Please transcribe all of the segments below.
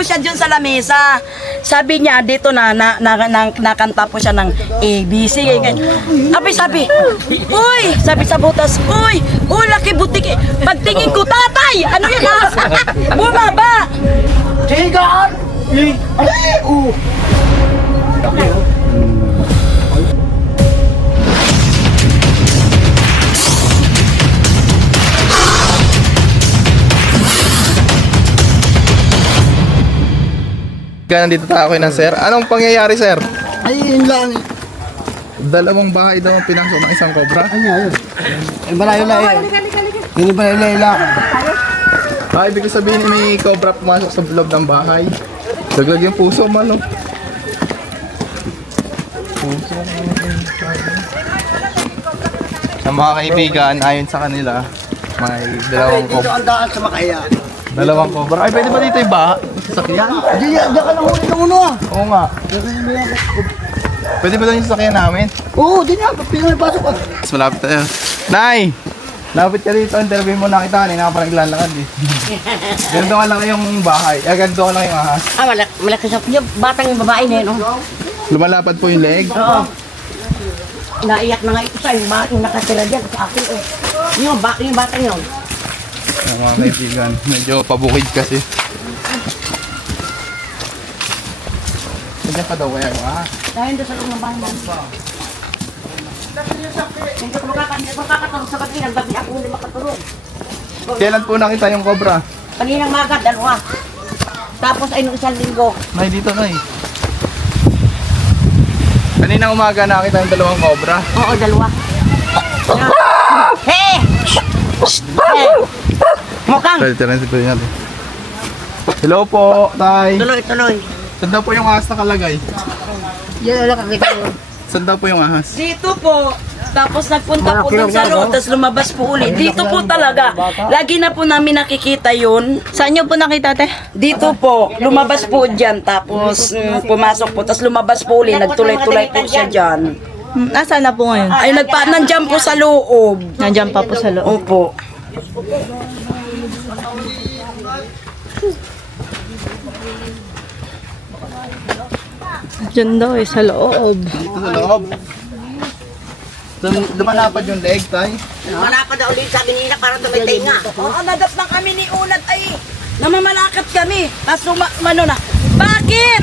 po siya dyan sa lamesa. Sabi niya, dito nakanta po siya ng ABC. Sabi, uy, sabi sa butas, uy, laki butik. Pagtingin ko, tatay, ano yan ha? Bumaba. Tigaan! Nandito tayo na sir. Anong pangyayari sir? Ay, yun lang. Dalawang bahay daw ang pinasok ng isang cobra. Ay, ayun. Ay, malayo na yun. Hindi malayo na yun lang. Ibig sabihin may cobra pumasok sa loob ng bahay. Daglag yung puso man, no? Puso. Sa mga kaibigan, ayon sa kanila, may dalawang Dito cobra. ang daan sa Makaya. Dalawang cobra. Ay, pwede ba dito yung baha? Sasakyan? Diyan ka lang huli ng uno ah. Oo nga. Pwede ba doon yung sasakyan namin? Oo, di na. Pinapasok ah. Mas malapit tayo. Nay! Lapit ka dito, interview mo na kita, kanina ka parang naglalakad eh. Ganito ka lang yung bahay, ganito ka lang yung ahas. Malaki sa yung batang babae na yun, oh. Lumalapad po yung leg. Oo. Naiyak na nga ito sa yung batang nakatira dyan sa akin, eh. Yung batang yun. Mga kaibigan, medyo pabukid kasi. Nandiyan pa daw kaya yung ahas. Dahil doon sa loob ng bahay mo. Hindi ko makakatulog sa gabi, naggabi ako hindi makatulog. Kailan po nakita yung cobra? Kaninang maga, dalawa. Tapos ay nung isang linggo. Nay, dito nay. Kaninang umaga nakita yung dalawang cobra. Oo, dalawa. Hey! Hey! Mukhang! Tara natin. Hello po, tay. Tuloy. Saan daw po yung ahas nakalagay? Yan lang kakita mo. Saan daw po yung ahas? Dito po. Tapos nagpunta po dun sa loob, tapos lumabas po ulit. Dito po talaga. Lagi na po namin nakikita yun. Saan nyo po nakita, te? Dito po, lumabas po dyan. Tapos pumasok po, tapos lumabas po ulit. Nagtulay-tulay po siya dyan. Nasaan na po ngayon? Ay, nandyan po sa loob. Nandiyan pa po sa loob. Opo. Diyan daw eh, sa loob. Dito sa loob. Lumalapad yung leg, tay. Wala pa daw ulit sa ganina para tumitay nga. Oo, nadat lang kami ni Unat ay namamalakat kami. Tapos bakit?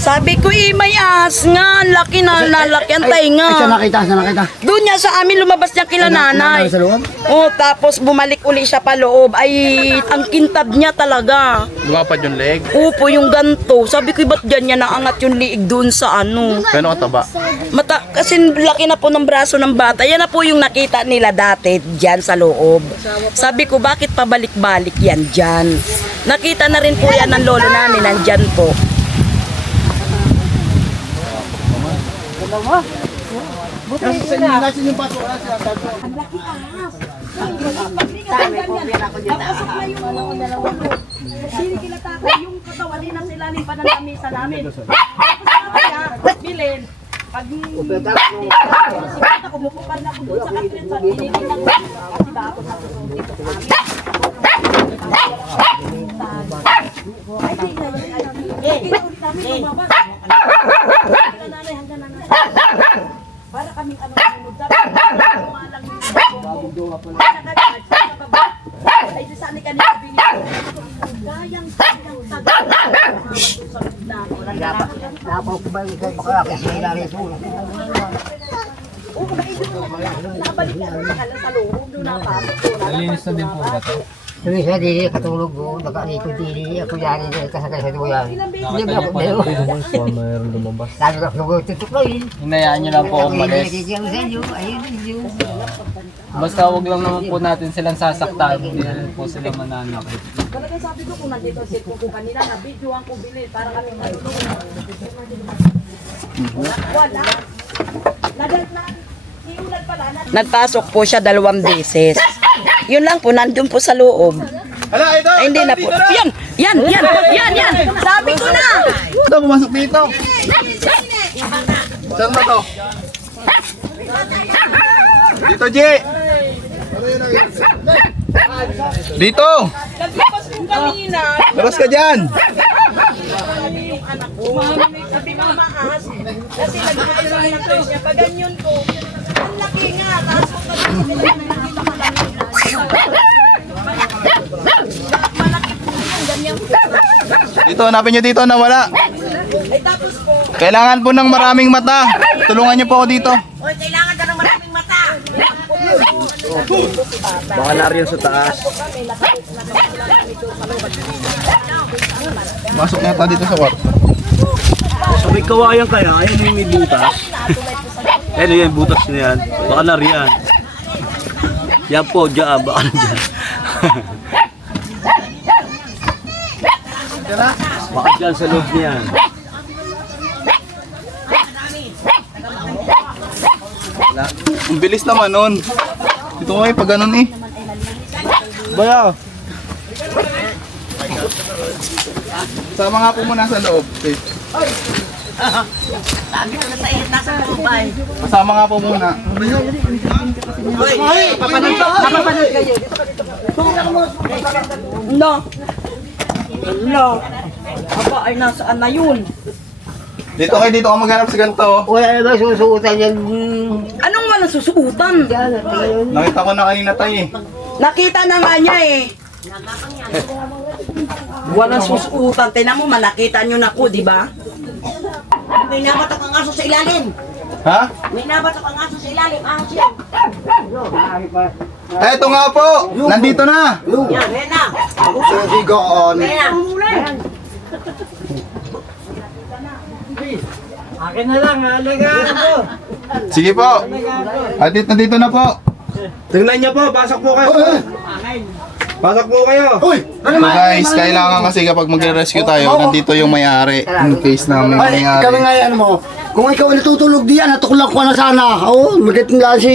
Sabi ko, may ahas nga. Laki na, nalaki ang Ay, tainga. saan nakita? Doon niya sa amin, lumabas niya kila nanay. Sa loob? Oh, tapos bumalik uli siya pa loob. Ay, ang kintab niya talaga. Lumapad yung leg. Opo, yung ganto. Sabi ko, ba't ganyan naangat yung liig doon sa ano? Gano'ng kataba? Kasi laki na po ng braso ng bata. Yan na po yung nakita nila dati dyan sa loob. Sabi ko, bakit pabalik-balik yan dyan? Nakita na rin po yan ng lolo namin, nandyan po. Nasaan yung pasok? Yung katawan na sila ng pananamisa namin. Bilin. Pag kumukupan na ako doon sa kapit sa binigay ng kasi ba ako sa dito sa amin. Ay, di na yun. Para kaming ano sunod sa kumalang ay di saan ni kanina binigay gayang tagal Napaw ko ba yung pakalaki? Sila rin po. oo nabalik na sa loob doon napasok ko Nalinis na din po ba ito? Sabi siya, dili, katulog ko. Nakalito, dili. Ako yan, kasakay sa duyan. Hindi ba ako meron? Mayroon lumabas. Sabi ko, ako tutukoy. Hinayaan nyo lang po umalis. Ayun. Basta wag lang naman po natin silang sasaktan. Hindi na rin po sila mananakit. talagang sabi ko kung nandito si Kuko kanina na video ang kubili para kami matulog wala Iulan pala nagpasok po siya 2 beses. Yun lang po, nandun po sa loob. Hala, ito! Ay, hindi na po. Yan! Sabi ko na! Ito, pumasok dito. Saan ba to? Dito, G! Dito! Naglipas po kanina. Labas ka dyan! Sabi Mama As, kasi nagpunta sa ng place niya, pag ganyan ko, ang laki nga, tapos kung kasi sila nakikita ko lang yun. Malaki po yung ganyan po. Dito, hanapin nyo dito, nawala. Ay tapos po, Kailangan po ng maraming mata. Tulungan nyo po ako dito. Oy, kailangan ka ng maraming mata. Baka nariyan sa taas. Masok na yata dito sa kwarto. Sa may kawayan kaya, ayun yung may butas. Ayun yung butas na yan. Baka nariyan. Yan po, dyan. Baka nandyan. Baka dyan sa loob niyan. Ang bilis naman nun. Dito ko pag ganun eh. Baya. Sama nga po muna sa loob. Okay. Nasa kubay. Kasama nga po muna. no. No. Aba, ay nasaan na yun? Dito kayo, dito ka maghanap sa ganito. Wala na ba susuotan yan? Anong walang susuutan? Nakita ko na kanina tayo eh. Nakita na nga niya eh. Walang susuutan. Tingnan mo, malakita nyo na po, di ba? May nabatok ang aso sa ilalim. Ha? May nabatok ang aso sa ilalim. Ahos yan. Eto nga po! Nandito na! Yan, yan na. Sigaan. Yan na. Sige po! At nandito na po! Tingnan niyo po, pasok po kayo. Pasok po kayo. So guys, kailangan kasi kapag magre-rescue tayo, nandito yung may-ari. In case na may Ay, may-ari. kami nga ano mo. Kung ikaw ay natutulog diyan, natuklak ko na sana. Oo, magit nga si...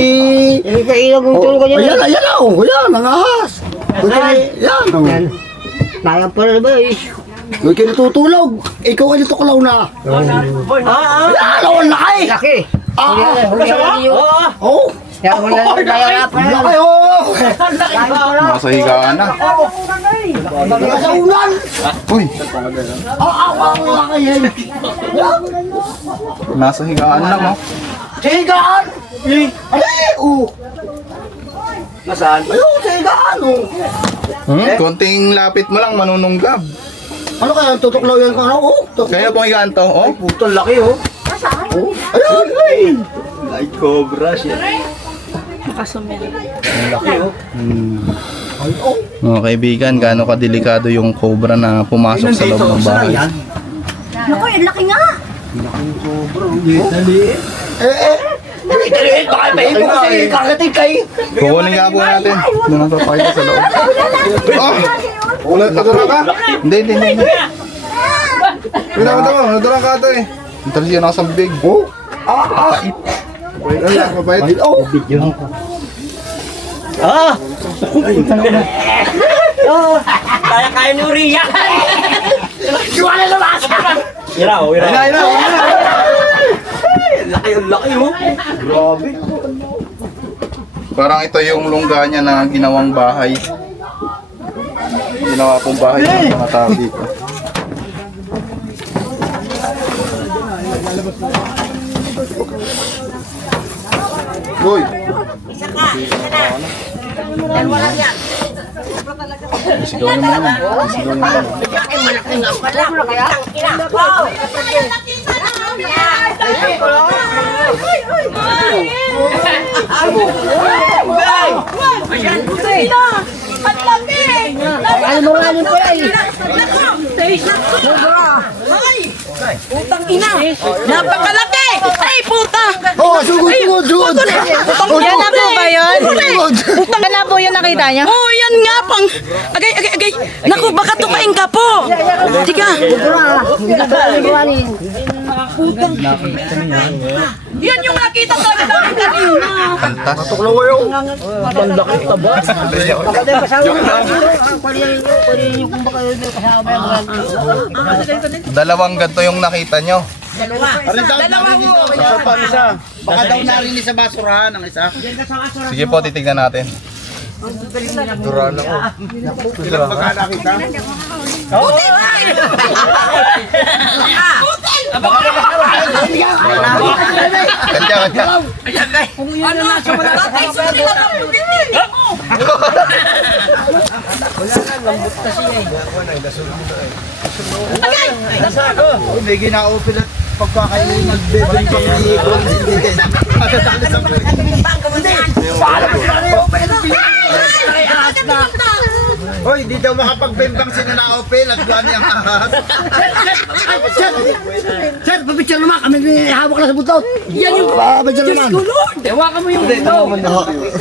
Kailang kong tulog ko dyan. Ayan, ayan o. Ayan, mga ahas. Ayan. Ayan. Kaya pa rin ba eh. Huwag kayo natutulog. Ikaw ay natuklaw na. Ayan, ang laki. Laki. Oo. Yan mo lang kaya pa. Laki oh. Nasa higaan na. Nasa ulan. Uy! Ang laki yan. Nasa higaan lang oh. Sigaan. Ay, oh. Nasaan? Ayun, sigaan oh. Konting lapit mo lang, manununggab. Ano kaya tutuklaw yan ka ano? Oh. Kaya pong higaan to, oh. Putol laki oh. Ayun, ay. Ay, cobra siya. Nakasumili. Mga kaibigan, gaano kadelikado yung cobra na pumasok sa loob ng bahay. Naku, yung laki nga. Baka pahipo kasi kakating kay. Kukunin nga po natin. Doon ang papakita sa loob. Oh! Ulat na ka? Hindi. Nadurang ka ito eh. Ito siya nakasambig. Oh. Wait, mabait. Oh. Kaya ni Uriya. Iraw. Laki oh. Grabe. Parang ito yung lungga niya na ginawang bahay. Ginawa pong bahay ng mga tao dito. Uy! Dalawa lang yan. Sigaw naman yan. Sigaw naman. Ay, malaki nga pala. Ina. Wow. Ay mo nga yun pala eh. Putang ina! Napakalaki! Ay, puta! Oh, sugod. Yan na po ba yun? Yan na po yung nakita niya? Oh, yan nga pang... Agay. Naku, baka tukain ka po! Tiga! Yan yung nakita ko namin kanina! Kantas. Dalawang ganito yung nakita nyo. Baka daw narinig sa basurahan ang isa. Sige po, titignan natin. Duran ako. Ilang baka nakita? Puti! Diyan, diyan. Tatay, sundin lang ang bibig mo. Hindi gina-open at pagkakainin magbebeng pang iikot. Hindi kayo. Hoy, di daw makapagbembang sila na-open at gani ang ahas. Sir, papicture naman. Kami hawak na sa butot. Yan yung papicture naman. Ewakan mo yung dito.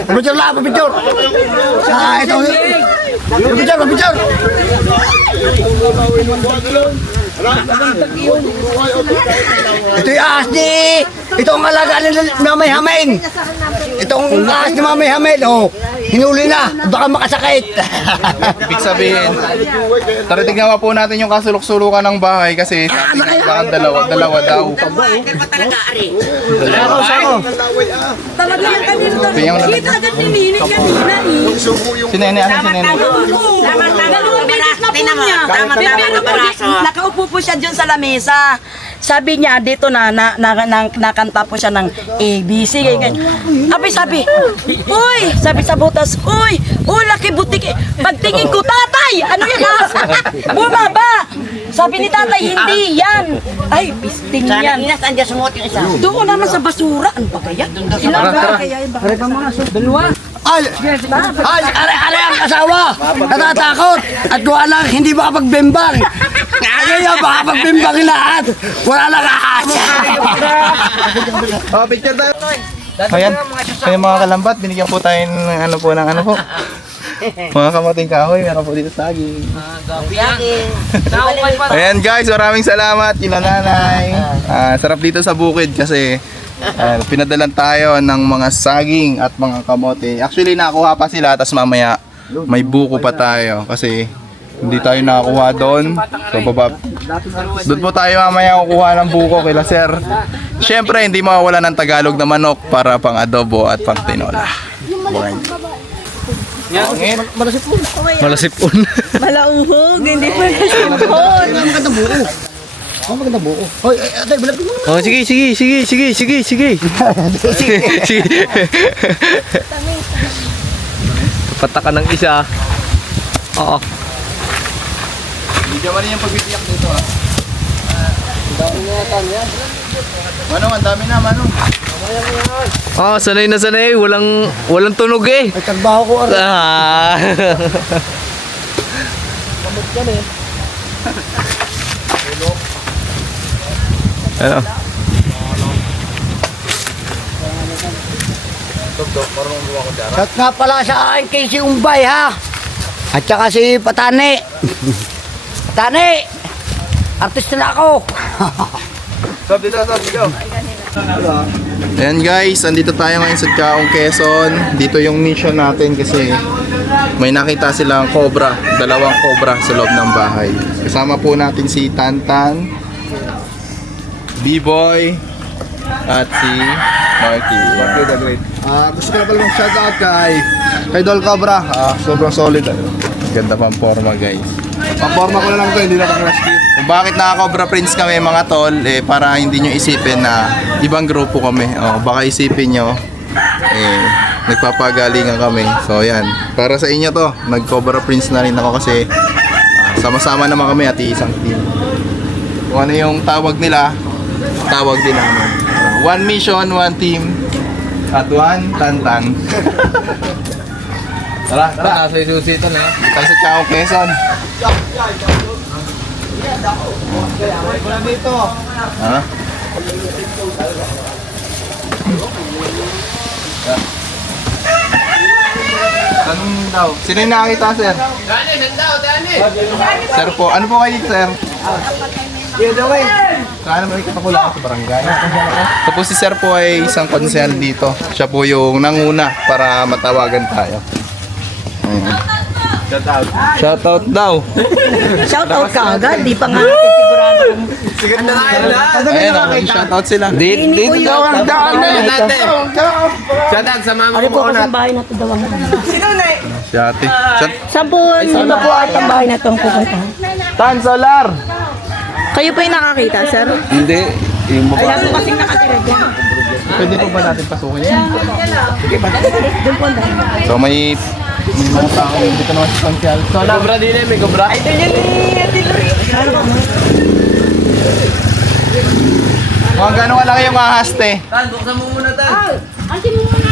Papicture lang, papicture. Ito. Papicture, papicure. Ito yung ahas ni... Ito ang alaga ni Mamay Hamel. Itong ahas ni Mamay Hamel. Oh, hinuli na. Baka makasakit. Ibig sabihin, tara tignan pa po natin yung kasulok-sulukan ng bahay kasi sabi nga baka dalawa daw. Talaga yung kanina. Tingnan mo na. Kita agad ni Nini kanina eh. Si Nene, ano si Nene? Dalawang beses na po niya. Pero po, nakaupo po siya dyan sa lamesa. Sabi niya, dito nakanta po siya ng ABC. Sabi, uy, sabi sa butas, uy, laki butik. Pagtingin ko, tatay, ano yan ha? Bumaba. Sabi ni tatay, hindi yan. Ay, pisting yan. Nasaan sumuot yung isa? Doon naman sa basura. Ano ba kaya? Ilan ba kaya? Dalawa. Ay, ang asawa. Natatakot. At wala lang, hindi makapagbembang. Kaya makapagbimbang lahat. Wala lang ahas. Oh, picture tayo. Ayan, mga kalambat, binigyan po tayo ng ano po. Mga kamating kahoy, meron po dito saging. Ayan guys, maraming salamat kina nanay. Sarap dito sa bukid kasi pinadalan tayo ng mga saging at mga kamote. Actually nakuha pa sila, tapos mamaya may buko pa tayo kasi hindi tayo nakakuha doon. So doon po tayo mamaya kukuha ng buko kila sir. Siyempre hindi mawawala ng Tagalog na manok para pang adobo at pang tinola. Malasipon. Malauhog, hindi pa nasipon. Ang maganda buo. Hoy, atay, balag mo. Oh, sige. Pataka ng isa. Oo. Hindi naman yung pagbibiyak dito ha. Manong, ang dami na, Manong. Sanay na sanay. Walang tunog eh. Ay, tagbaho ko. Ah. Ano? Shout nga pala sa akin kay si Umbay ha. At saka si Patane. Patane! Artista na ako. Stop dito. Ayan guys, andito tayo ngayon sa Kaong Quezon. Dito yung mission natin kasi may nakita silang cobra, dalawang cobra sa loob ng bahay. Kasama po natin si Tantan, B-Boy, at si Marky. Marky the Great. Gusto ko na pala mag-shoutout kay Dol Cobra. Sobrang solid. Ganda pang forma guys. Pang-forma ko na lang ito, hindi na pang-crash kit. Kung bakit naka-Cobra Prince kami mga tol, para hindi nyo isipin na ibang grupo kami. Baka isipin nyo, nagpapagalingan kami. So yan, para sa inyo to, nag-Cobra Prince na rin ako kasi sama-sama naman kami at isang team. Kung ano yung tawag nila, tawag din namin. One mission, one team, at one tantan. Tara. Nasa isusito na. Tayo sa Chao Quezon. Ha? Anong daw? Sino yung nakakita, sir? Dani! Sir po, ano po kayo dito, sir? Saan naman kita ko lang sa barangay. Tapos si sir po ay isang konsehal dito. Siya po yung nanguna para matawagan tayo. Shoutout daw. Shoutout ka agad, di pa nga natin sigurado. Ayun, shoutout sila. Dito daw ang daan natin. Shoutout sa mama Ano po kasing bahay na ito daw ang Si ate. Saan po po at ang bahay na ito ang pupunta? Tan Solar! Kayo po yung nakakita, sir? Hindi. Yung Wala po kasing nakatira dyan. Pwede po ba natin pasukin yan? So may mga tao dito naman sa Pancial. So Cobra din eh, may cobra. mga gano'ng kalaki yung ahas, te?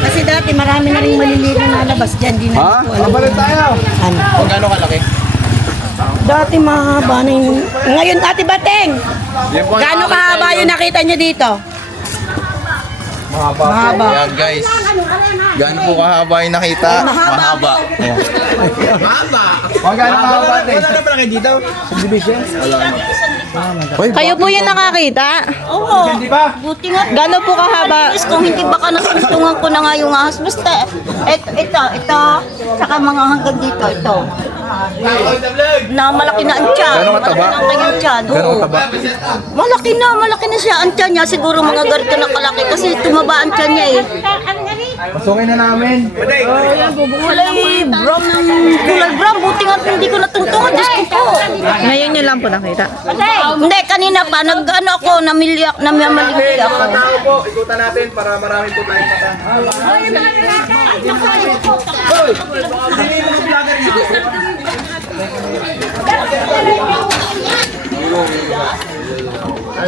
Kasi dati marami na rin maliliit na nalabas dyan. Di na Kapalit tayo. Mga gano'ng kalaki? Dati mahaba na yung... Ngayon, Ate Bateng! Gaano kahaba yung nakita nyo dito? Mahaba. Ayan guys. Gaano po kahaba yung nakita? Mahaba. Ayan. Mga gano'ng kahaba, te? Kayo po yung nakakita? Oo. Buti nga. Gano'n po kahaba? Kung hindi baka nasuntungan ko na nga yung ahas. Basta, ito, saka mga hanggang dito, ito. Na malaki na ang tiyan. Gano'ng kataba? Malaki na ang tiyan. Gano'ng kataba? Malaki na siya. Ang tiyan niya, siguro mga ganito na kalaki kasi tumaba ang tiyan niya eh. Pasukin na namin. Kulay brown. Buti nga hindi ko natungtungan. Diyos ko po. Ngayon nyo lang po nakita. Hindi, kanina pa, nag-ano ako, namamaligay ako. Tao po, ikutan natin para marami po tayong mata.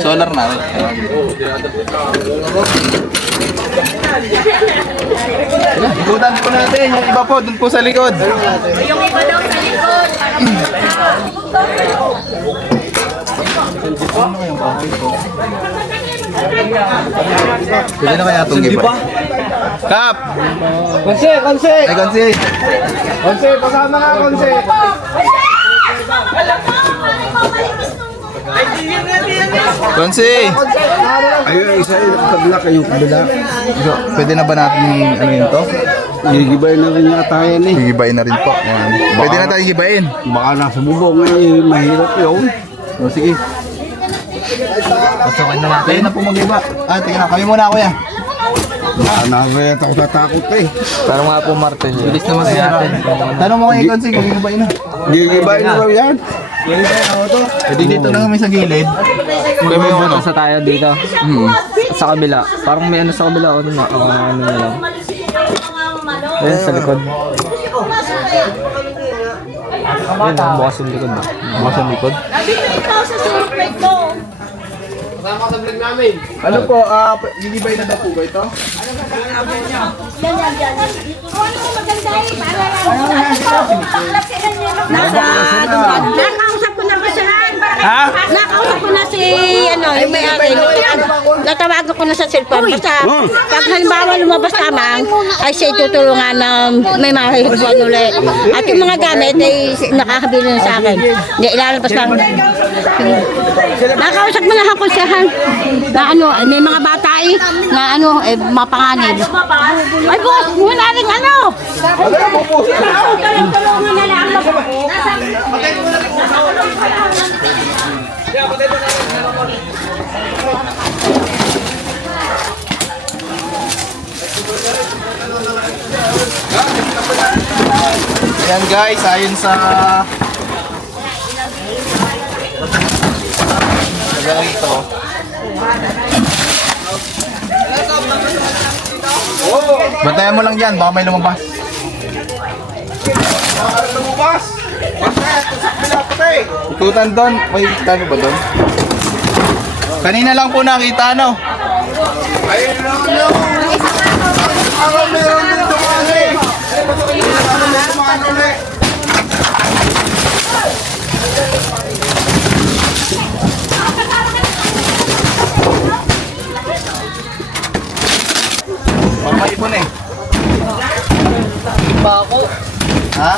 Solar na rin. Ikutan po natin, yung iba po, dun po sa likod. Yung iba daw sa likod. Pwede na kaya itong giba? Kap! Konse! Ay, Konsi! Konse, pasama nga, Konse! Konsi! Ayun, isa yung kabila kayong kabila. Pwede na ba natin ano yun to? Gigibay na rin yata yan eh. Gigibayin na rin po. Ayan. Pwede na tayo gibayin. Baka nasa bubong eh, mahirap yun. O sige. Pasukin na natin. Tayo na po mag-iba. Ah, tingnan na. Kami muna kuya. Baka nasa ako tatakot eh. Pero nga po Martin. Bilis naman natin. Tanong mo kay Konsi kung gigibayin na. Gigibay na raw yan. Pwede dito na kami sa gilid. Kung may ano sa tayo dito. Sa kabila. Parang may ano sa kabila. Ano na lang. Ayun sa likod. Ayun, bukas yung likod ba? Bukas yung likod. Ano po, gigibay na daw po ba ito? Nakausap ko na ba siya? Nakausap ko na si, yung may-ari. Natawagan ko na sa cellphone. Basta, pag halimbawa lumabas lamang, ay siya tutulungan na may mahihiguan ulit. At yung mga gamit ay nakakabili na sa akin. Hindi, ilalabas lang. Nakausap mo na ako siya. Na may mga bata eh, na mapanganib. Ay boss, wala rin tulungan na lang. Ayan guys, ayon sa ito. Bantayan mo lang dyan, baka may lumabas. Ikutan doon. May ano ba doon? Kanina lang po nakita, no? Ayun lang, no? Meron din tumali. Mamaipon eh. Bako. Ha?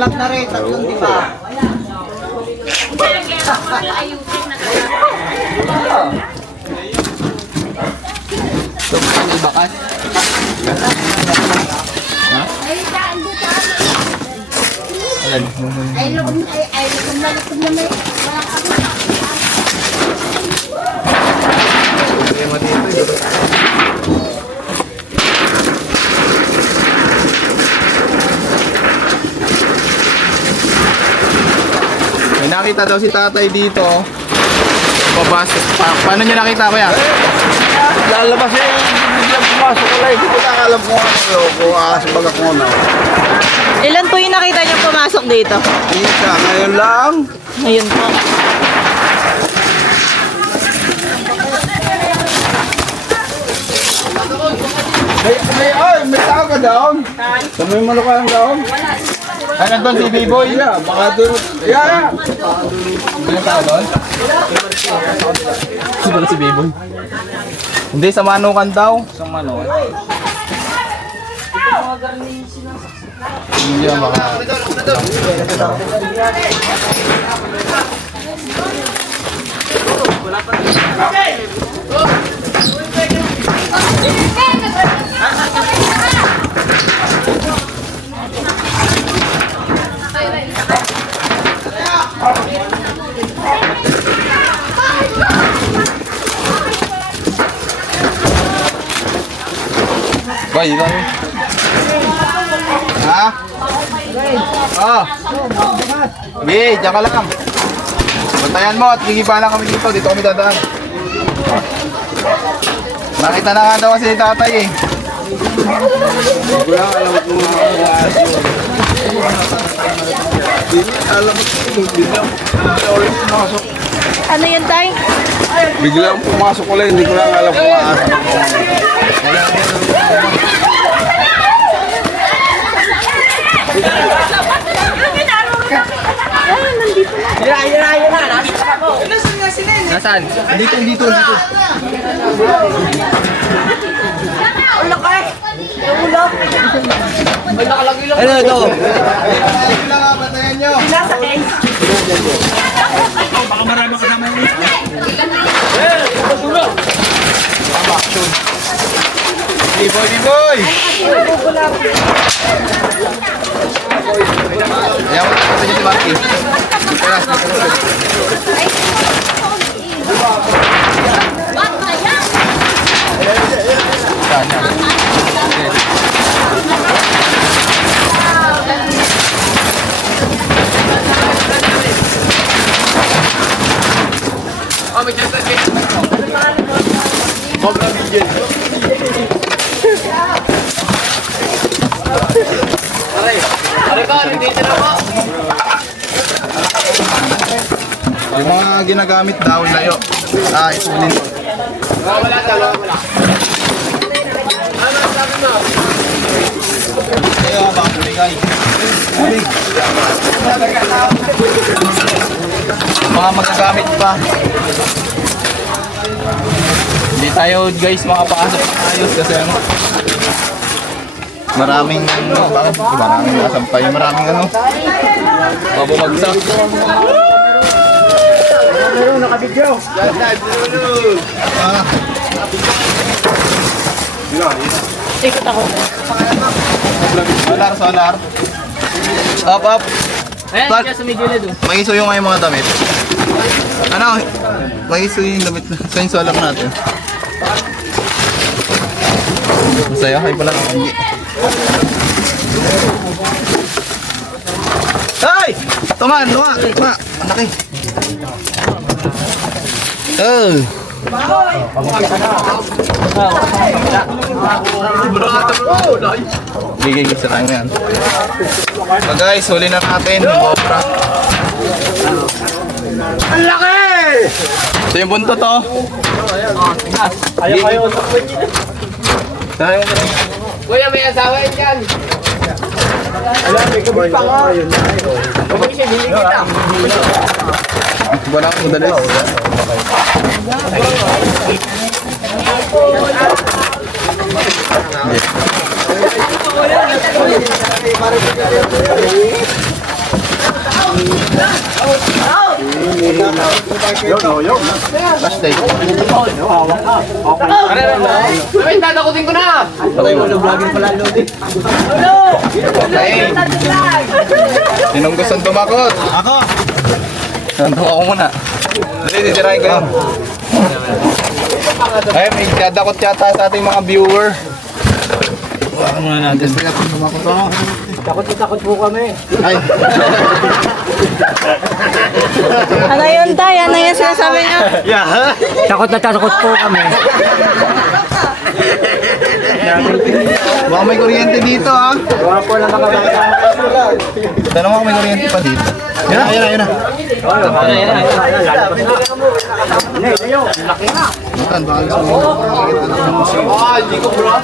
Flat na rin, tatlong di ba? Ibakas. nakita daw si tatay dito. Papasok. Paano niya nakita kuya? Lalabas eh, biglang pumasok ko lang. Hindi ko lang alam kung ano, kung aasabag ako na. Ilan po yung nakita niyo pumasok dito? Isa, ngayon lang. Ngayon po. May tao ka doon? Sa may malukang doon? Ay, nandun si B-Boy. Yeah, baka doon. Yeah. Ilang tao doon? Siguro si B-Boy. Hindi, sa Manukan daw. Sa Manukan. Hindi yan, baka. Boy, ikaw. Ha? Oh. Sige, diyan ka lang. Bantayan mo at gigiba lang kami dito. Dito kami dadaan. Nakita na nga daw kasi ni tatay eh. Wala, alam ko mga alam ko biglang pumasok. Ano yun, Tay? Biglang pumasok ko lang, hindi ko lang alam kung aasabag ako. Nasaan? Dito. Ano ito? Bantayan nyo. B-Boy! Ayan mo na si Marky. Dito na. Yung mga ginagamit daw, layo. Ipunin. Ayaw, baka tuligay. Yung mga magagamit pa. Hindi tayo guys makapasok ng ayos kasi ano. Maraming nasampay, maraming ano. Mabumagsak. Ikot ako. Solar. Up. Ayan, Clark. dyan sa may gilid oh. Mag-isuyo nga yung mga damit. Ano? Mag-isuyo yung damit sa yung solar natin. Masaya kayo pala ng kangi. Hey! Tuman! Luma! Laki! Oh! Gigigil sa tayo yan. So guys, huli na natin. Cobra. Ang laki! Ito yung buntot oh. Ayaw kayo. Kuya, may asawa yun dyan. Wala akong madalis. Plastic. Ay, tatakutin ko na! Patay mo. Vlogging pala loading. Okay. Sinong gustong tumakot? Ako. Nandun ako muna. Dali, sisirahin ko yun. Ay, may dadakot yata sa ating mga viewer. Ano yun tayo? Ano yung sinasabi niya? Takot na takot po kami. Baka may kuryente dito ha. Wala po lang nakabata. Tanong ako may kuryente pa dito. Yan na. Butan, baka gusto mo. Hindi ko bro.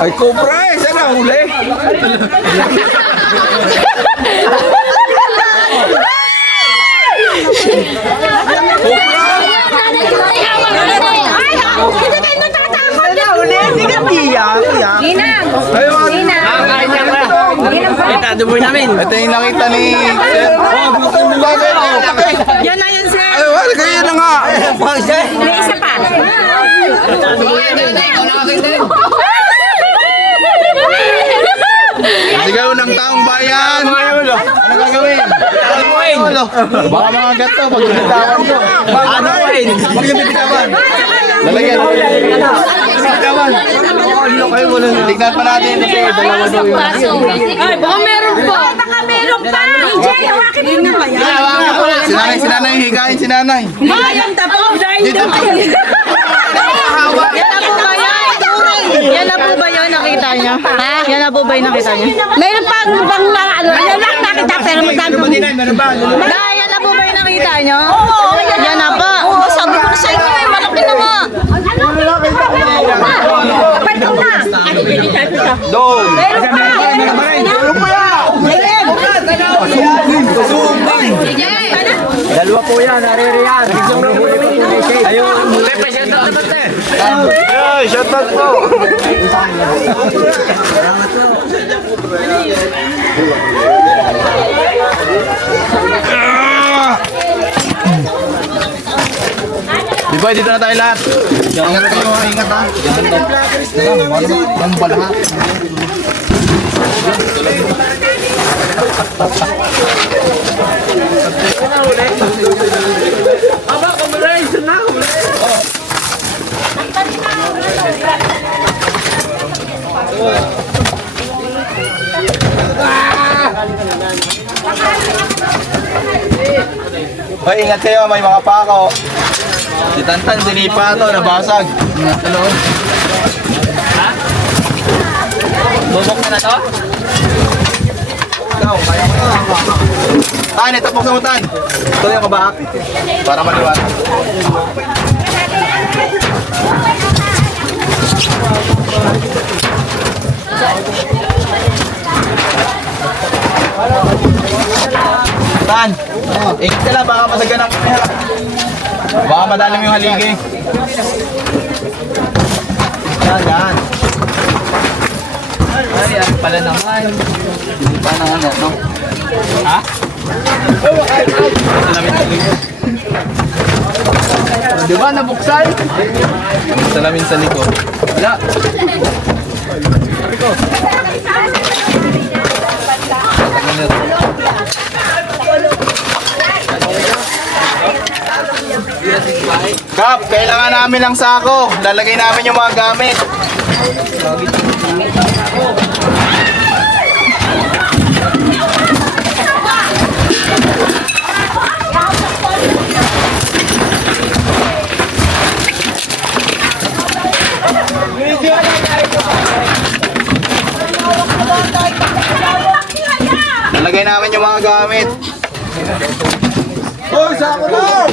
Ay, cobra eh! Saan ang huli? Ito yung nakita ni Sir. Yan na yan, sir. Ay, wala kayo na nga! May isa pa. Sigaw ng taong bayan! Ano gagawin? Baka mga gato, pag binitawan ko. Pag binitawan. Lalagyan. Binitawan. Tignan pa natin kasi dalawa daw yung... Ay, baka meron pa. Baka meron pa. DJ, hawakin mo na ba yan? Sinanay, higain si nanay. Ayan, tapos. Dito. Yan na po ba yun nakita niyo? Ha? Yan na po ba yung nakita niyo? Mayroon pa bang ano? Yan lang nakita pero magkano? Yan na po ba yung nakita niyo? Oo, yan na po. Oo, sabi ko sa inyo eh, malaki naman. Pwede na. Doon. Meron pa. Ano pa yan? Dalawa po yan, naririyan. Ayun, muli pa siya Shoutout po. Di ba, dito na tayo lahat. Ingat kayo, ingat ha. Ang balahat. Hoy, ingat kayo, may mga pako. Si Tantan, sinipa to, nabasag. Ingat ka loob. Ha? Bubok na to? Ikaw, kaya mo to. Tan, itapok sa mutan. Ito yung kabaak. Para maliwanag. Tan, ingat ka lang, baka masagan ang kamera. Baka madalim yung haligi. Yan. Ay, ano pala naman. Hindi pa na ano, no? Ha? Salamin sa likod. Di ba, nabuksan? Salamin sa likod. Wala. Kap, kailangan namin ng sako. Lalagay namin yung mga gamit. Lalagay namin yung mga gamit. Hoy, sako lang!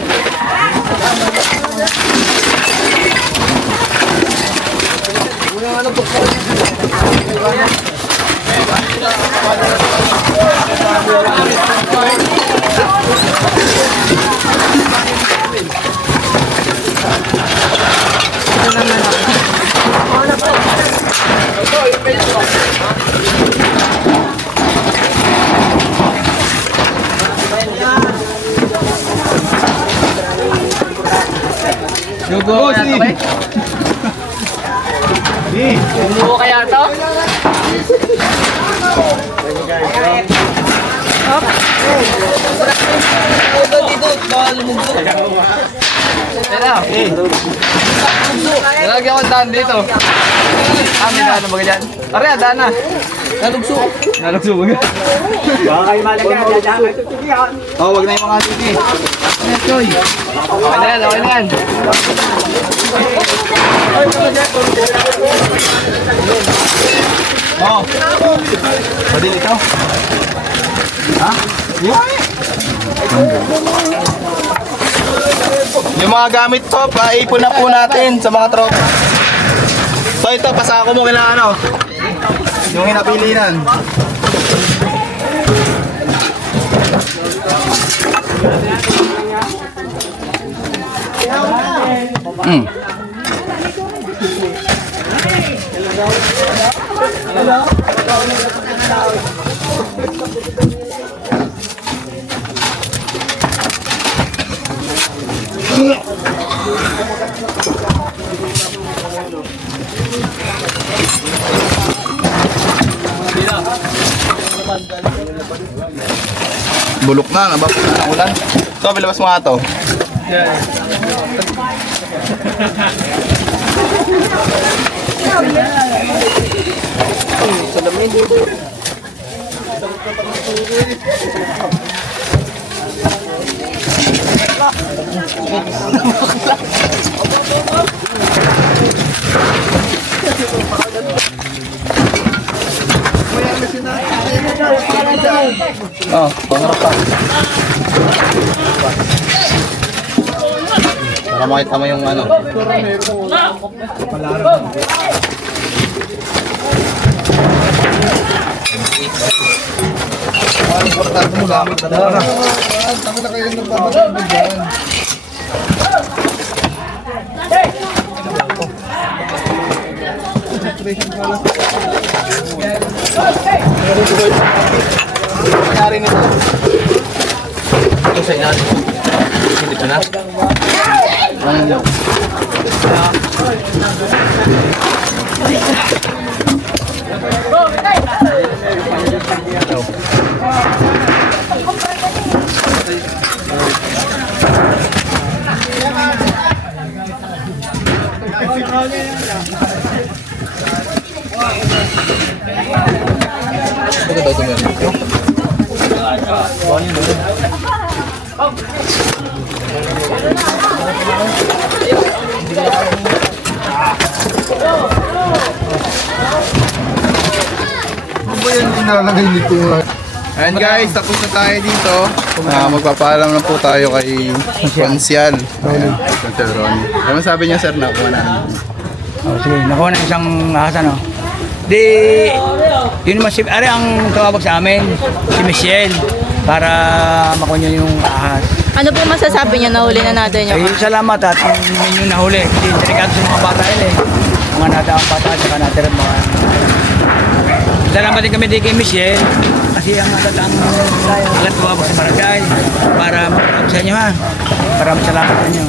Lugo kaya to, eh? Lugo kaya to? Tara, nalagyan ko ang daan dito. May daan na ba ganyan? Tara, daan na. Nalugso. Nalugso ba yan? Oh, wag na yung mga titi. Okay na yan, okay na yan. Oh. Pwede ito. Ha? Yung mga gamit to, paipon na po natin sa mga tropa. So ito, pasako mo kailangan ano? Yung hinapilinan. Bulok na, nababok na ang ulan. So, bilabas mo nga to. Oh, pangarap pa. Para makita mo yung ano. Importante mo gamit na dara. Tama na kayo ng pamagay mo dyan. Nangyari nito. Ito sa inyo. Dito na. Ano? Ito daw tumira. Ano ba yan inalagay nito? Ayan guys, tapos na tayo dito. Magpapaalam na po tayo kay Konsyal. Sir Ronnie. Ano sabi niya sir na kuha namin? Oh, sige, nakuha na isang ahas ano. Di, yun naman si, ang tumawag sa amin, si Michelle, para makuha niya yung ahas. Ano po masasabi niyo? Nahuli na natin Ay, yung salamat at yung nahuli. Kasi delikado sa mga bata yun eh. Mga nataang bata at saka natirang mga. Salamat din kami din kay Michelle. Kasi ang natatang agad tumawag sa barangay para maraming sa inyo ha. Maraming salamat sa inyo.